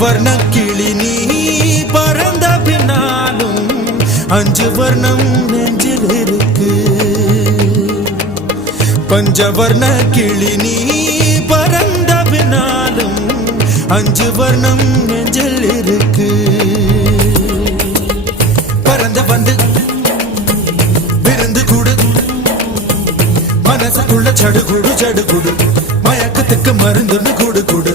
பஞ்சவர்ண கிளி நீ பறந்த பின்னாலும் 5 வர்ணம் நெஞ்சில் இருக்கு. பஞ்சவர்ண கிளி நீ பறந்த பின்னாலும் 5 வர்ணம் நெஞ்சில் இருக்கு. பறந்து வந்து விருந்து கூடு, மனசுக்குள்ள சடுகுடு சடுகுடு, மயக்கத்துக்கு மருந்துன்னு கூடு கூடு.